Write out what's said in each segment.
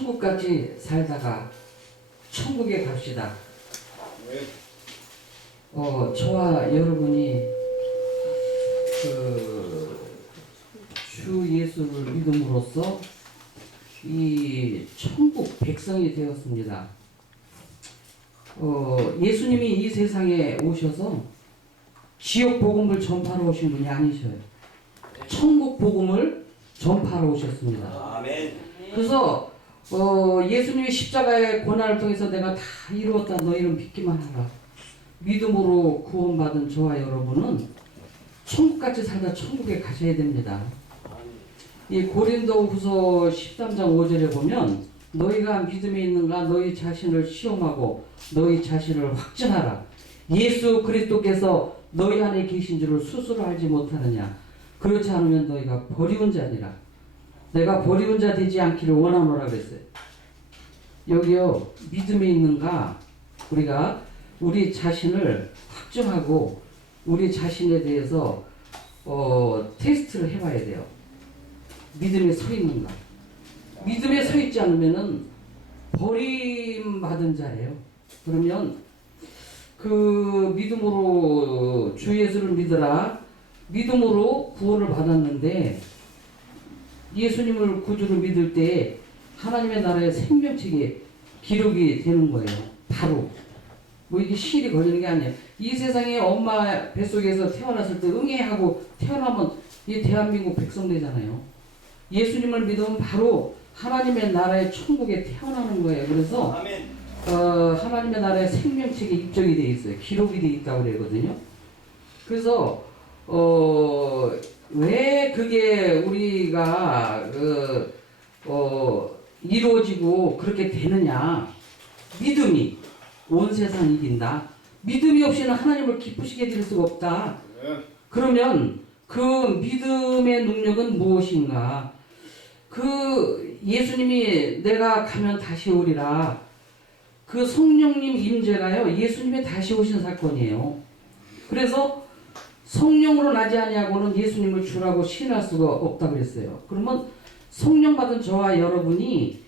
천국같이 살다가 천국에 갑시다. 저와 여러분이 주 예수를 믿음으로써 이 천국 백성이 되었습니다. 예수님이 이 세상에 오셔서 지옥 복음을 전파하러 오신 분이 아니셔요. 천국 복음을 전파하러 오셨습니다. 아멘. 그래서 예수님이 십자가의 고난을 통해서 내가 다 이루었다, 너희는 믿기만 하라. 믿음으로 구원받은 저와 여러분은 천국같이 살다 천국에 가셔야 됩니다. 이 고린도후서 13장 5절에 보면 너희가 믿음이 있는가 너희 자신을 시험하고 너희 자신을 확증하라. 예수 그리스도께서 너희 안에 계신 줄을 스스로 알지 못하느냐. 그렇지 않으면 너희가 버리운 자니라. 내가 버리운 자 되지 않기를 원하노라 그랬어요. 여기요, 믿음이 있는가 우리가 우리 자신을 확증하고 우리 자신에 대해서 테스트를 해봐야 돼요. 믿음에 서 있는가. 믿음에 서 있지 않으면은 버림받은 자예요. 그러면 그 믿음으로 주 예수를 믿으라. 믿음으로 구원을 받았는데 예수님을 구주로 믿을 때 하나님의 나라의 생명책에 기록이 되는 거예요. 바로. 뭐 이게 시일이 걸리는 게 아니에요. 이 세상에 엄마 뱃속에서 태어났을 때 응애하고 태어나면 이 대한민국 백성 되잖아요. 예수님을 믿으면 바로 하나님의 나라의 천국에 태어나는 거예요. 그래서 하나님의 나라의 생명책에 입적이 되어 있어요. 기록이 되어 있다고 그러거든요. 그래서 왜 그게 우리가 이루어지고 그렇게 되느냐. 믿음이 온 세상 이긴다. 믿음이 없이는 하나님을 기쁘시게 드릴 수가 없다. 그러면 그 믿음의 능력은 무엇인가? 그 예수님이 내가 가면 다시 오리라. 그 성령님 임재가요, 예수님이 다시 오신 사건이에요. 그래서 성령으로 나지 아니하고는 예수님을 주라고 시인할 수가 없다 그랬어요. 그러면 성령 받은 저와 여러분이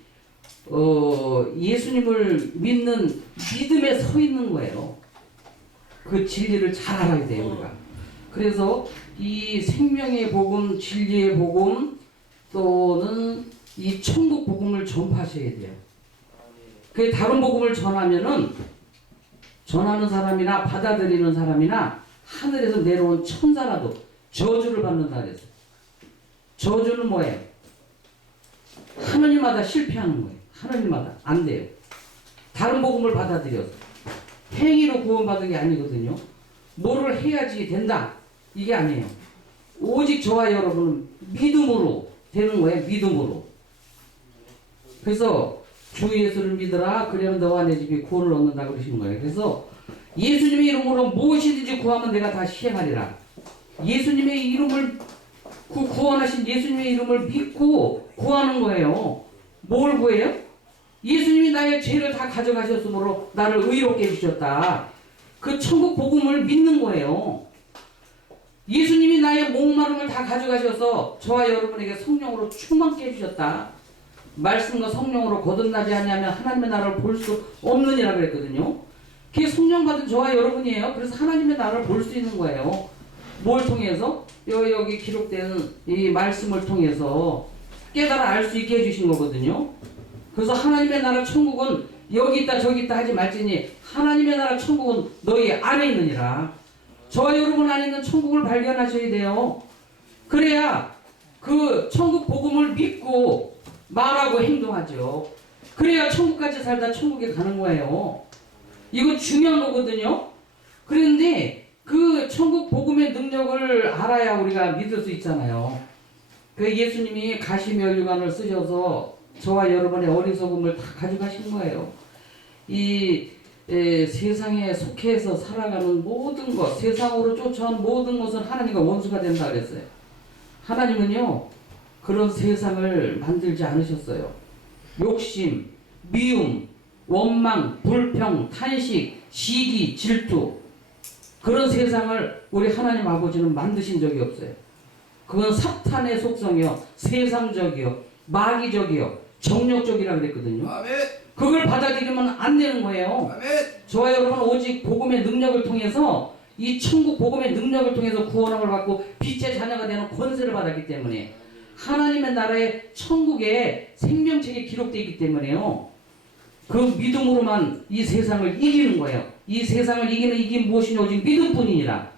예수님을 믿는 믿음에 서 있는 거예요. 그 진리를 잘 알아야 돼요, 우리가. 그래서 이 생명의 복음, 진리의 복음 또는 이 천국 복음을 전파하셔야 돼요. 그 다른 복음을 전하면은 전하는 사람이나 받아들이는 사람이나 하늘에서 내려온 천사라도 저주를 받는다 그랬어요. 저주는 뭐예요? 하느님마다 실패하는 거예요. 하느님마다 안 돼요. 다른 복음을 받아들여서 행위로 구원받은 게 아니거든요. 뭐를 해야지 된다 이게 아니에요. 오직 저와 여러분은 믿음으로 되는 거예요. 믿음으로. 그래서 주 예수를 믿으라. 그러면 너와 내 집이 구원을 얻는다 그러신 거예요. 그래서 예수님의 이름으로 무엇이든지 구하면 내가 다 시행하리라. 예수님의 이름을 구원하신 예수님의 이름을 믿고 구하는 거예요. 뭘 구해요? 예수님이 나의 죄를 다 가져가셨으므로 나를 의롭게 해주셨다. 그 천국 복음을 믿는 거예요. 예수님이 나의 목마름을 다 가져가셔서 저와 여러분에게 성령으로 충만케 해주셨다. 말씀과 성령으로 거듭나지 아니하면 하나님의 나라를 볼 수 없느니라 그랬거든요. 그게 성령 받은 저와 여러분이에요. 그래서 하나님의 나라를 볼 수 있는 거예요. 뭘 통해서? 여기 기록된 이 말씀을 통해서 깨달아 알 수 있게 해주신 거거든요. 그래서 하나님의 나라 천국은 여기 있다 저기 있다 하지 말지니 하나님의 나라 천국은 너희 안에 있느니라. 저와 여러분 안에 있는 천국을 발견하셔야 돼요. 그래야 그 천국 복음을 믿고 말하고 행동하죠. 그래야 천국같이 살다 천국에 가는 거예요. 이거 중요한 거거든요. 그런데 그 천국 복음의 능력을 알아야 우리가 믿을 수 있잖아요. 그 예수님이 가시면류관을 쓰셔서 저와 여러분의 어리석음을 다 가져가신 거예요. 이 세상에 속해서 살아가는 모든 것, 세상으로 쫓아온 모든 것은 하나님과 원수가 된다 그랬어요. 하나님은요, 그런 세상을 만들지 않으셨어요. 욕심, 미움, 원망, 불평, 탄식, 시기, 질투, 그런 세상을 우리 하나님 아버지는 만드신 적이 없어요. 그건 사탄의 속성이요, 세상적이요, 마귀적이요, 정력적이라 그랬거든요. 아멘. 그걸 받아들이면 안 되는 거예요. 아멘. 저와 여러분은 오직 복음의 능력을 통해서 이 천국 복음의 능력을 통해서 구원함을 받고 빛의 자녀가 되는 권세를 받았기 때문에 하나님의 나라의 천국의 생명책에 기록되어 있기 때문에요. 그 믿음으로만 이 세상을 이기는 거예요. 이 세상을 이기는 이게 무엇이냐 오직 믿음뿐이니라.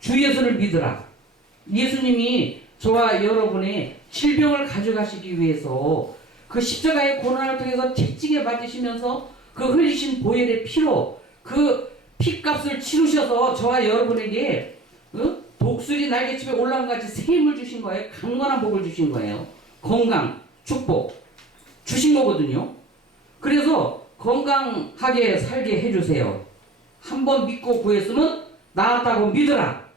주 예수를 믿으라. 예수님이 저와 여러분의 질병을 가져가시기 위해서 그 십자가의 고난을 통해서 채찍에 맞으시면서 그 흘리신 보혈의 피로 그 피값을 치르셔서 저와 여러분에게 독수리 날개집에 올라온 같이 새 힘을 주신 거예요. 강건한 복을 주신 거예요. 건강, 축복 주신 거거든요. 그래서 건강하게 살게 해주세요. 한번 믿고 구했으면 나았다고 믿으라.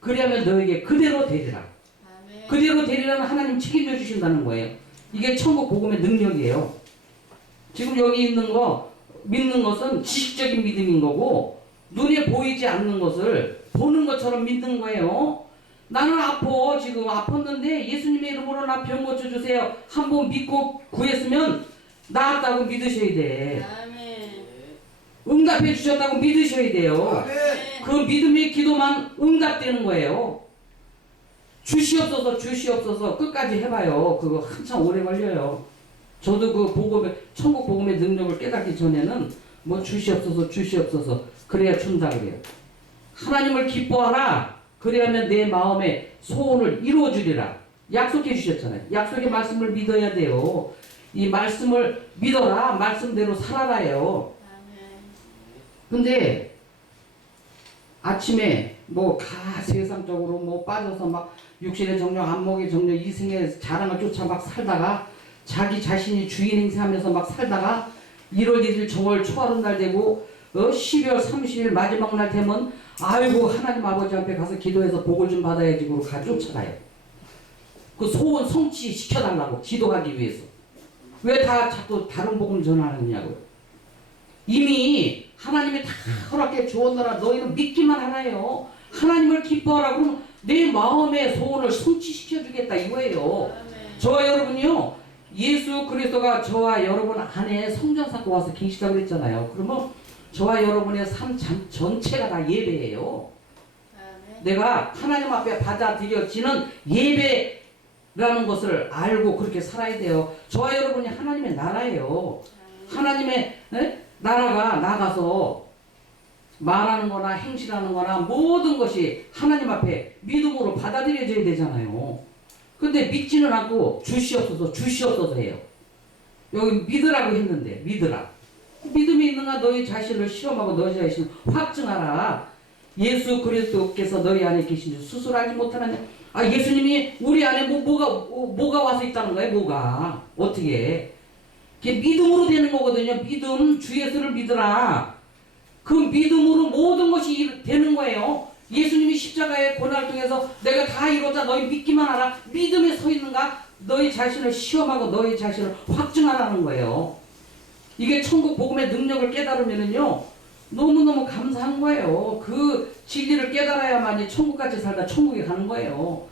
그리하면 너에게 그대로 되리라. 아멘. 그대로 되리라는 하나님 책임져 주신다는 거예요. 이게 천국 복음의 능력이에요. 지금 여기 있는 거 믿는 것은 지식적인 믿음인 거고 눈에 보이지 않는 것을 보는 것처럼 믿는 거예요. 나는 아파 지금 아팠는데 예수님의 이름으로 나 병 고쳐주세요. 한번 믿고 구했으면 나았다고 믿으셔야 돼. 아멘. 응답해 주셨다고 믿으셔야 돼요. 아멘. 그 믿음의 기도만 응답되는 거예요. 주시옵소서 주시옵소서 끝까지 해봐요. 그거 한참 오래 걸려요. 저도 그 복음의 천국 복음의 능력을 깨닫기 전에는 뭐 주시옵소서 주시옵소서 그래야 준다 그래요. 하나님을 기뻐하라. 그래야면 내 마음의 소원을 이루어 주리라. 약속해 주셨잖아요. 약속의 말씀을 믿어야 돼요. 이 말씀을 믿어라. 말씀대로 살아라요. 아멘. 근데 아침에 뭐 세상적으로 뭐 빠져서 막 육신의 정력, 안목의 정력, 이생의 자랑을 쫓아 막 살다가 자기 자신이 주인 행세하면서 막 살다가 1월 1일 정월 초하룻 날 되고 12월 30일 마지막 날 되면 아이고 하나님 아버지 앞에 가서 기도해서 복을 좀 받아야지 그러고 쫓아가요. 그 소원 성취 시켜달라고 기도하기 위해서. 왜 다 자꾸 다른 복음을 전하느냐고요. 이미 하나님이 다 허락해 주었노라. 너희는 믿기만 하라요. 하나님을 기뻐하라. 그러면 내 마음의 소원을 성취시켜 주겠다 이거예요. 아멘. 저와 여러분이요. 예수 그리스도가 저와 여러분 안에 성전 쌓고 와서 계시다고 그랬잖아요. 그러면 저와 여러분의 삶 전체가 다 예배예요. 아멘. 내가 하나님 앞에 받아들여지는 예배라는 것을 알고 그렇게 살아야 돼요. 저와 여러분이 하나님의 나라예요. 하나님의 나라가 나가서 말하는 거나 행실하는 거나 모든 것이 하나님 앞에 믿음으로 받아들여져야 되잖아요. 근데 믿지는 않고 주시옵소서 주시옵소서 해요. 여기 믿으라고 했는데 믿으라. 믿음이 있는가 너희 자신을 실험하고 너희 자신을 확증하라. 예수 그리스도께서 너희 안에 계신 줄 스스로 알지 못하느냐. 아 예수님이 우리 안에 뭐가 와서 있다는 거예요. 뭐가 어떻게 이게 믿음으로 되는 거거든요. 믿음 주 예수를 믿으라. 그 믿음으로 모든 것이 되는 거예요. 예수님이 십자가의 고난을 통해서 내가 다 이루었다. 너희 믿기만 하라. 믿음에 서 있는가? 너희 자신을 시험하고 너희 자신을 확증하라는 거예요. 이게 천국 복음의 능력을 깨달으면은요. 너무너무 감사한 거예요. 그 진리를 깨달아야만이 천국같이 살다 천국에 가는 거예요.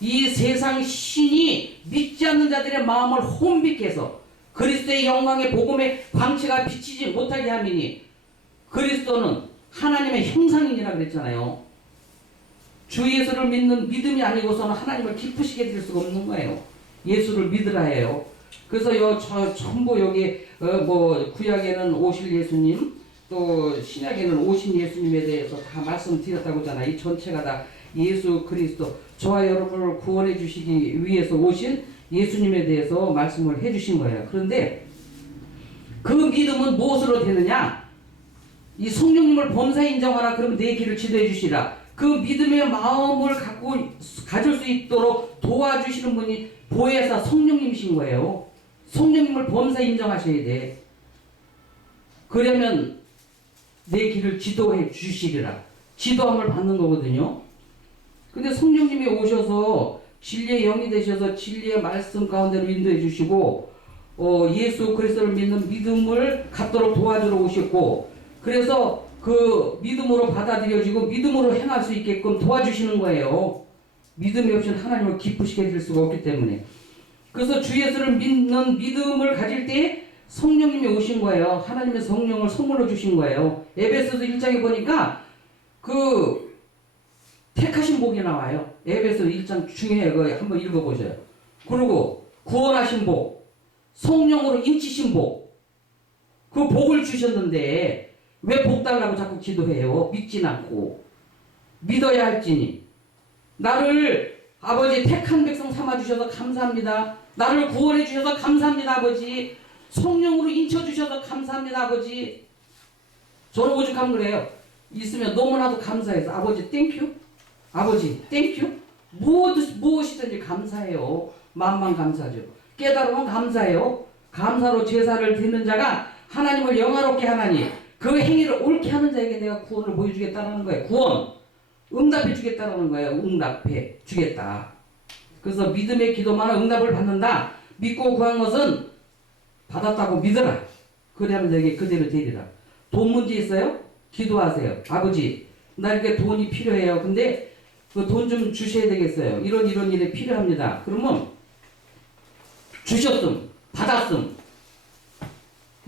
이 세상 신이 믿지 않는 자들의 마음을 혼비케 해서 그리스도의 영광의 복음의 광채가 비치지 못하게 하미니 그리스도는 하나님의 형상이니라 그랬잖아요. 주 예수를 믿는 믿음이 아니고서는 하나님을 기쁘시게 될 수가 없는 거예요. 예수를 믿으라 해요. 그래서 전부 여기 뭐 구약에는 오실 예수님 또 신약에는 오신 예수님에 대해서 다 말씀드렸다고 하잖아요. 이 전체가 다 예수 그리스도 저와 여러분을 구원해 주시기 위해서 오신 예수님에 대해서 말씀을 해 주신 거예요. 그런데 그 믿음은 무엇으로 되느냐? 이 성령님을 범사 인정하라. 그러면 내 길을 지도해 주시라. 그 믿음의 마음을 가질 수 있도록 도와주시는 분이 보혜사 성령님이신 거예요. 성령님을 범사 인정하셔야 돼. 그러면 내 길을 지도해 주시리라. 지도함을 받는 거거든요. 근데 성령님이 오셔서 진리의 영이 되셔서 진리의 말씀 가운데로 인도해 주시고 예수 그리스도를 믿는 믿음을 갖도록 도와주러 오셨고 그래서 그 믿음으로 받아들여지고 믿음으로 행할 수 있게끔 도와주시는 거예요. 믿음이 없이는 하나님을 기쁘시게 해줄 수가 없기 때문에. 그래서 주 예수를 믿는 믿음을 가질 때 성령님이 오신 거예요. 하나님의 성령을 선물로 주신 거예요. 에베소서 1장에 보니까 그 택하신 복이 나와요. 에베소 1장 중에 그 한번 읽어보세요. 그리고 구원하신 복, 성령으로 인치신 복, 그 복을 주셨는데 왜 복 달라고 자꾸 기도해요? 믿진 않고. 믿어야 할지니. 나를 아버지 택한 백성 삼아주셔서 감사합니다. 나를 구원해 주셔서 감사합니다 아버지. 성령으로 인쳐주셔서 감사합니다 아버지. 저는 오죽하면 그래요. 있으면 너무나도 감사해서 아버지 땡큐, 아버지 땡큐. 무엇이든지 감사해요. 마음만 감사하죠. 깨달으면 감사해요. 감사로 제사를 드리는 자가 하나님을 영화롭게 하나니 그 행위를 옳게 하는 자에게 내가 구원을 보여주겠다는 거예요. 구원, 응답해 주겠다는 거예요. 응답해 주겠다. 그래서 믿음의 기도만 응답을 받는다. 믿고 구한 것은 받았다고 믿어라. 그래야만 내게 그대로 되리라. 돈 문제 있어요? 기도하세요. 아버지, 나 이렇게 돈이 필요해요. 근데 그 돈 좀 주셔야 되겠어요. 이런 일에 필요합니다. 그러면 주셨음, 받았음.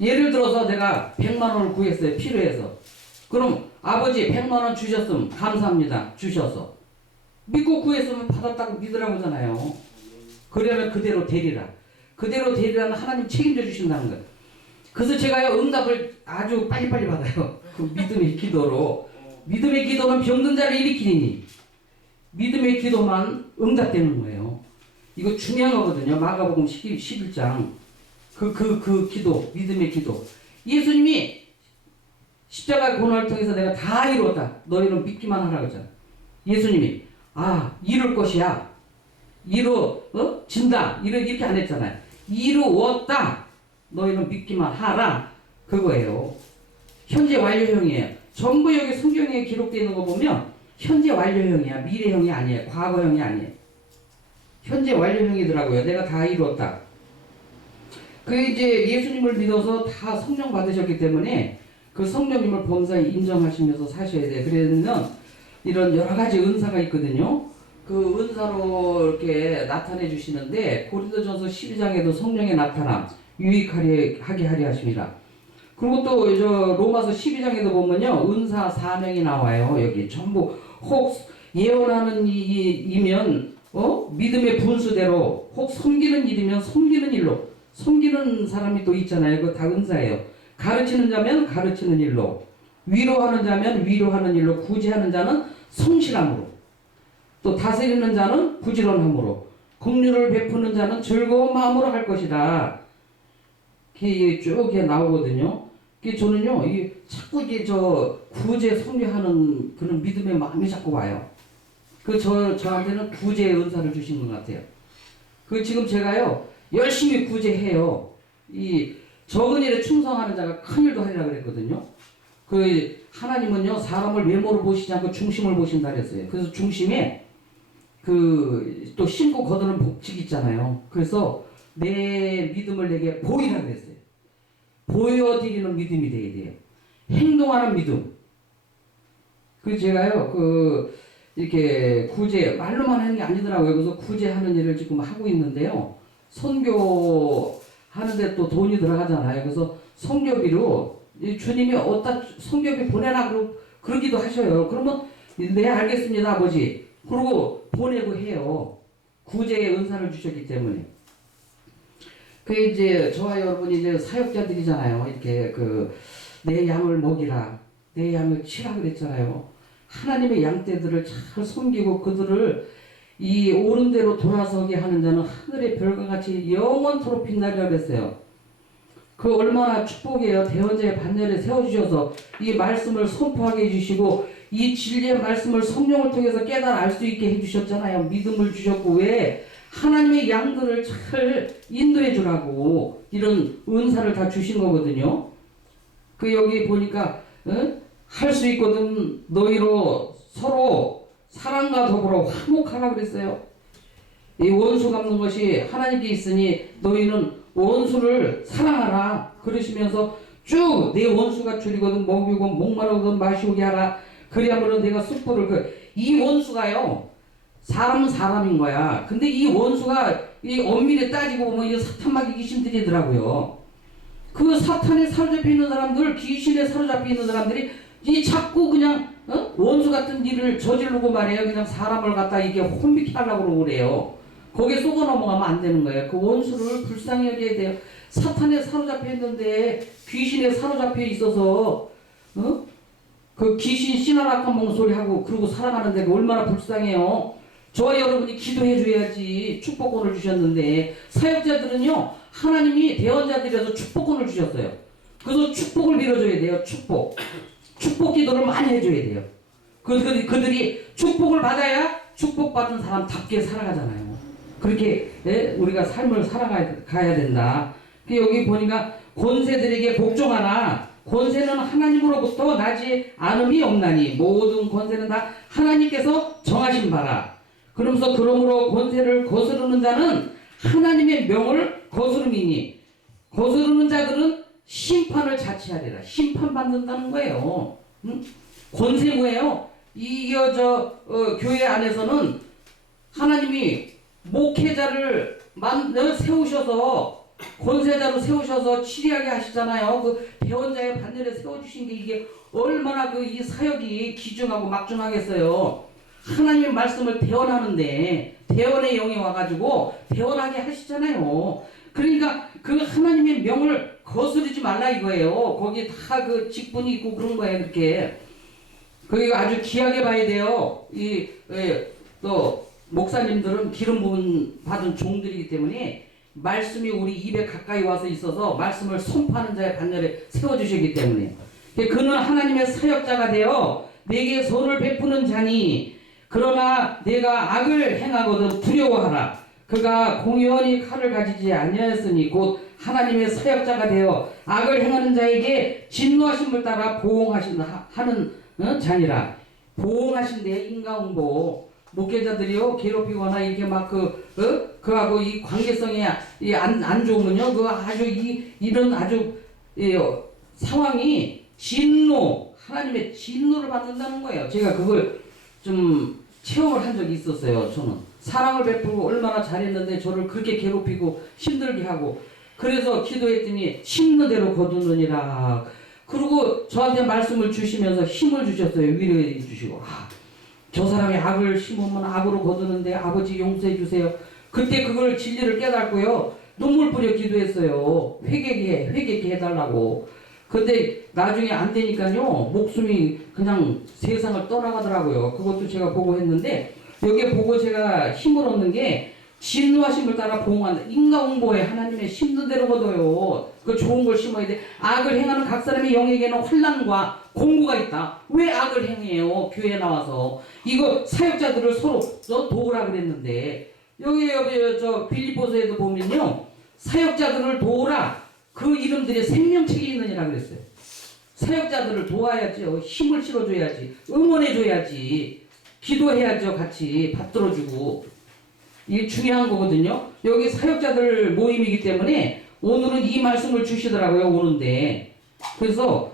예를 들어서 내가 100만 원을 구했어요. 필요해서. 그럼 아버지 100만 원 주셨음. 감사합니다. 주셔서. 믿고 구했으면 받았다고 믿으라고 하잖아요. 그러면 그대로 되리라. 그대로 되리라는 하나님 책임져 주신다는 거예요. 그래서 제가요 응답을 아주 빨리빨리 받아요. 그 믿음의 기도로. 믿음의 기도는 병든 자를 일으키니 믿음의 기도만 응답되는 거예요. 이거 중요한 거거든요. 마가복음 11장 그 기도, 믿음의 기도. 예수님이 십자가 고난을 통해서 내가 다 이루었다. 너희는 믿기만 하라고 했잖아. 예수님이 이룰 것이야. 진다. 이렇게 안 했잖아요. 이루었다. 너희는 믿기만 하라. 그거예요. 현재 완료형이에요. 전부 여기 성경에 기록되어 있는 거 보면 현재 완료형이야. 미래형이 아니에요. 과거형이 아니에요. 현재 완료형이더라고요. 내가 다 이루었다. 그 이제 예수님을 믿어서 다 성령 받으셨기 때문에 그 성령님을 범사에 인정하시면서 사셔야 돼요. 그러면 이런 여러 가지 은사가 있거든요. 그 은사로 이렇게 나타내 주시는데 고린도전서 12장에도 성령의 나타남 유익하게 하려 하십니다. 그리고 또 저 로마서 12장에도 보면요 은사 사명이 나와요. 여기 전부 혹 예언하는 이면 믿음의 분수대로 혹 섬기는 일이면 섬기는 일로 섬기는 사람이 또 있잖아요. 그거 다 은사예요. 가르치는 자면 가르치는 일로 위로하는 자면 위로하는 일로 구제하는 자는 성실함으로 또 다스리는 자는 부지런함으로 긍휼을 베푸는 자는 즐거운 마음으로 할 것이다. 이게 쭉 나오거든요. 저는요, 자꾸 구제 성교하는 그런 믿음의 마음이 자꾸 와요. 저한테는 구제의 은사를 주신 것 같아요. 지금 제가요, 열심히 구제해요. 적은 일에 충성하는 자가 큰 일도 하리라 그랬거든요. 하나님은요, 사람을 외모로 보시지 않고 중심을 보신다 그랬어요. 그래서 중심에 또 심고 거두는 법칙이 있잖아요. 그래서 내 믿음을 내게 보이라 그랬어요. 보여드리는 믿음이 돼야 돼요. 행동하는 믿음. 제가요, 이렇게 구제, 말로만 하는 게 아니더라고요. 그래서 구제하는 일을 지금 하고 있는데요. 선교하는데 또 돈이 들어가잖아요. 그래서 선교비로 주님이 어디다 선교비 보내라 그러기도 하셔요. 그러면 네 알겠습니다 아버지. 그러고 보내고 해요. 구제의 은사를 주셨기 때문에. 이제 저와 여러분이 이제 사역자들이잖아요. 이렇게 내 양을 먹이라, 내 양을 치라 그랬잖아요. 하나님의 양떼들을 잘 섬기고 그들을 이 옳은 대로 돌아서게 하는 자는 하늘의 별과 같이 영원토록 빛나리라 그랬어요. 얼마나 축복이에요. 대언자의 반열에 세워주셔서 이 말씀을 선포하게 해주시고 이 진리의 말씀을 성령을 통해서 깨달아 알 수 있게 해주셨잖아요. 믿음을 주셨고 왜 하나님의 양들을 잘 인도해 주라고 이런 은사를 다 주신 거거든요. 여기 보니까 할 수 있거든 너희로 서로 사랑과 더불어 화목하라 그랬어요. 이 원수 갚는 것이 하나님께 있으니 너희는 원수를 사랑하라 그러시면서 쭉 내 원수가 줄이거든 먹이고 목마르거든 마시오게 하라. 그리하면 내가 숯불을 이 원수가요 사람은 사람인 거야. 근데 이 원수가 이 엄밀히 따지고 보면 이 사탄 마귀 귀신들이더라고요. 그 사탄에 사로잡혀 있는 사람들, 귀신에 사로잡혀 있는 사람들이 이 자꾸 그냥 원수 같은 일을 저지르고 말해요. 그냥 사람을 갖다 이게 혼미케 하려고 그러고 그래요. 거기에 속아 넘어가면 안 되는 거예요. 그 원수를 불쌍히 여겨야 돼요. 사탄에 사로잡혀 있는데 귀신에 사로잡혀 있어서 그 귀신 씨나락한 목소리 하고 그러고 살아가는데 얼마나 불쌍해요. 저와 여러분이 기도해 줘야지. 축복권을 주셨는데 사역자들은요 하나님이 대언자들에서 축복권을 주셨어요. 그래서 축복을 빌어줘야 돼요. 축복 기도를 많이 해줘야 돼요. 그들이 축복을 받아야 축복받은 사람답게 살아가잖아요. 그렇게 우리가 삶을 살아가야 된다. 여기 보니까 권세들에게 복종하나 권세는 하나님으로부터 나지 않음이 없나니 모든 권세는 다 하나님께서 정하신 바라. 그러면서 그러므로 권세를 거스르는 자는 하나님의 명을 거스름이니 거스르는 자들은 심판을 자취하리라. 심판받는다는 거예요. 권세 뭐예요? 교회 안에서는 하나님이 목회자를 세우셔서 권세자로 세우셔서 치리하게 하시잖아요. 그 배원자의 반열에 세워주신 게 이게 얼마나 이 사역이 귀중하고 막중하겠어요. 하나님의 말씀을 대언하는데 대언의 영이 와가지고 대언하게 하시잖아요. 그러니까 그 하나님의 명을 거스르지 말라 이거예요. 거기 다 그 직분이 있고 그런 거예요. 이렇게 거기 아주 귀하게 봐야 돼요. 또 목사님들은 기름 부은 받은 종들이기 때문에 말씀이 우리 입에 가까이 와서 있어서 말씀을 선포하는 자의 반열에 세워주시기 때문에 그는 하나님의 사역자가 되어 내게 선을 베푸는 자니 그러나 내가 악을 행하거든 두려워하라. 그가 공연히 칼을 가지지 아니하였으니 곧 하나님의 사역자가 되어 악을 행하는 자에게 진노하심을 따라 보응하는 자니라. 보응하신대. 인과응보. 목회자들이요 괴롭히거나 이렇게 막 그하고 이 관계성이 안 좋으면요 그 아주 이런 아주 상황이 하나님의 진노를 받는다는 거예요. 제가 그걸 좀 체험을 한 적이 있었어요. 저는 사랑을 베풀고 얼마나 잘했는데 저를 그렇게 괴롭히고 힘들게 하고 그래서 기도했더니 심는 대로 거두느니라. 그리고 저한테 말씀을 주시면서 힘을 주셨어요. 위로해 주시고 저 사람이 악을 심으면 악으로 거두는데 아버지 용서해 주세요. 그때 그걸 진리를 깨닫고요. 눈물 뿌려 기도했어요. 회개게 해달라고. 근데 나중에 안 되니까요. 목숨이 그냥 세상을 떠나가더라고요. 그것도 제가 보고 했는데 여기에 보고 제가 힘을 얻는 게 진노하심을 따라 보응한다. 인과응보에 하나님의 심는 대로 거둬요. 그 좋은 걸 심어야 돼. 악을 행하는 각 사람의 영에게는 환난과 공고가 있다. 왜 악을 행해요? 교회에 나와서 이거 사역자들을 서로 도우라 그랬는데 여기 저 빌립보서에도 보면요 사역자들을 도우라. 그 이름들이 생명책에 있느니라 그랬어요. 사역자들을 도와야죠. 힘을 실어줘야지. 응원해줘야지. 기도해야죠. 같이 밥 들어주고. 이게 중요한 거거든요. 여기 사역자들 모임이기 때문에 오늘은 이 말씀을 주시더라고요. 오는데 그래서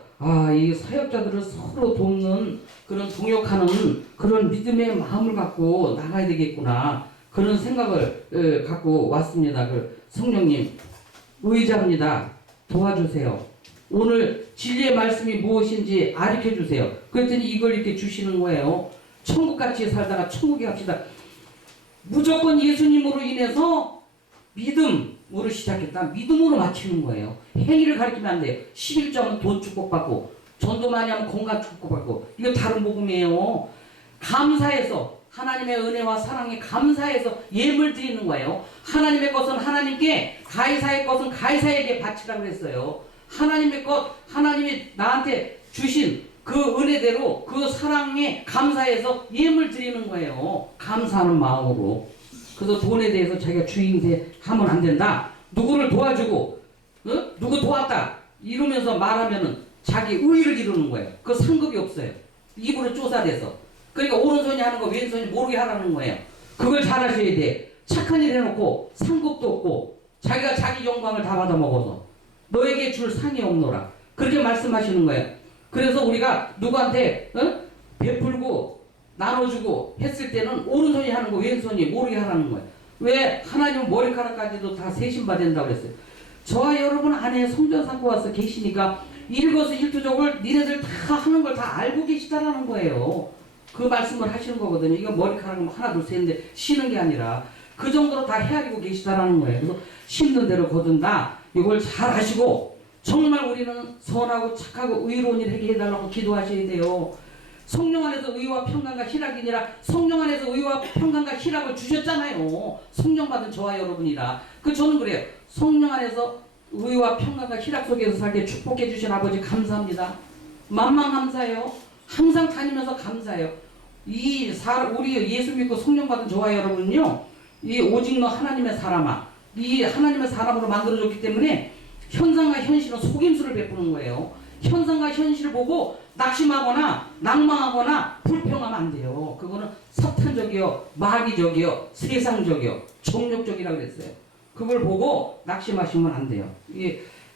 이 사역자들을 서로 돕는 그런 동역하는 그런 믿음의 마음을 갖고 나가야 되겠구나. 그런 생각을 갖고 왔습니다. 성령님 의지합니다. 도와주세요. 오늘 진리의 말씀이 무엇인지 가르쳐 주세요. 그랬더니 이걸 이렇게 주시는 거예요. 천국같이 살다가 천국에 갑시다. 무조건 예수님으로 인해서 믿음으로 시작했다. 믿음으로 맞추는 거예요. 행위를 가르치면 안 돼요. 11점은 돈 축복받고 전도 많이 하면 건강 축복받고 이거 다른 복음이에요. 감사해서 하나님의 은혜와 사랑에 감사해서 예물 드리는 거예요. 하나님의 것은 하나님께 가이사의 것은 가이사에게 바치라고 했어요. 하나님의 것 하나님이 나한테 주신 그 은혜대로 그 사랑에 감사해서 예물 드리는 거예요. 감사하는 마음으로. 그래서 돈에 대해서 자기가 주인세 하면 안 된다. 누구를 도와주고 누구 도왔다 이러면서 말하면은 자기 의의를 이루는 거예요. 그 상급이 없어요. 입으로 쪼사대서. 그러니까 오른손이 하는 거 왼손이 모르게 하라는 거예요. 그걸 잘하셔야 돼. 착한 일 해놓고 상급도 없고 자기가 자기 영광을 다 받아먹어서 너에게 줄 상이 없노라. 그렇게 말씀하시는 거예요. 그래서 우리가 누구한테 베풀고 나눠주고 했을 때는 오른손이 하는 거 왼손이 모르게 하라는 거예요. 왜? 하나님은 머리카락까지도 다 세심받는다고 그랬어요. 저와 여러분 안에 성전 삼고 와서 계시니까 일거수일투족을 니네들 다 하는 걸 다 알고 계시다라는 거예요. 그 말씀을 하시는 거거든요. 이거 머리카락은 하나 둘 셋인데 쉬는 게 아니라 그 정도로 다 헤아리고 계시다라는 거예요. 그래서 심는 대로 거둔다. 이걸 잘 하시고 정말 우리는 선하고 착하고 의로운 일 하게 해달라고 기도하셔야 돼요. 성령 안에서 의와 평강과 희락이 아니라 성령 안에서 의와 평강과 희락을 주셨잖아요. 성령 받은 저와 여러분이라. 저는 그래요. 성령 안에서 의와 평강과 희락 속에서 살게 축복해 주신 아버지 감사합니다. 만만 감사해요. 항상 다니면서 감사해요. 우리 예수 믿고 성령 받은 저와 여러분은요, 이 오직 너 하나님의 사람아, 이 하나님의 사람으로 만들어졌기 때문에 현상과 현실은 속임수를 베푸는 거예요. 현상과 현실을 보고 낙심하거나 낭망하거나 불평하면 안 돼요. 그거는 사탄적이요, 마귀적이요, 세상적이요, 정욕적이라고 그랬어요. 그걸 보고 낙심하시면 안 돼요.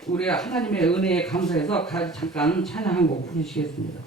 우리 하나님의 은혜에 감사해서 잠깐 찬양 한 곡 부르시겠습니다.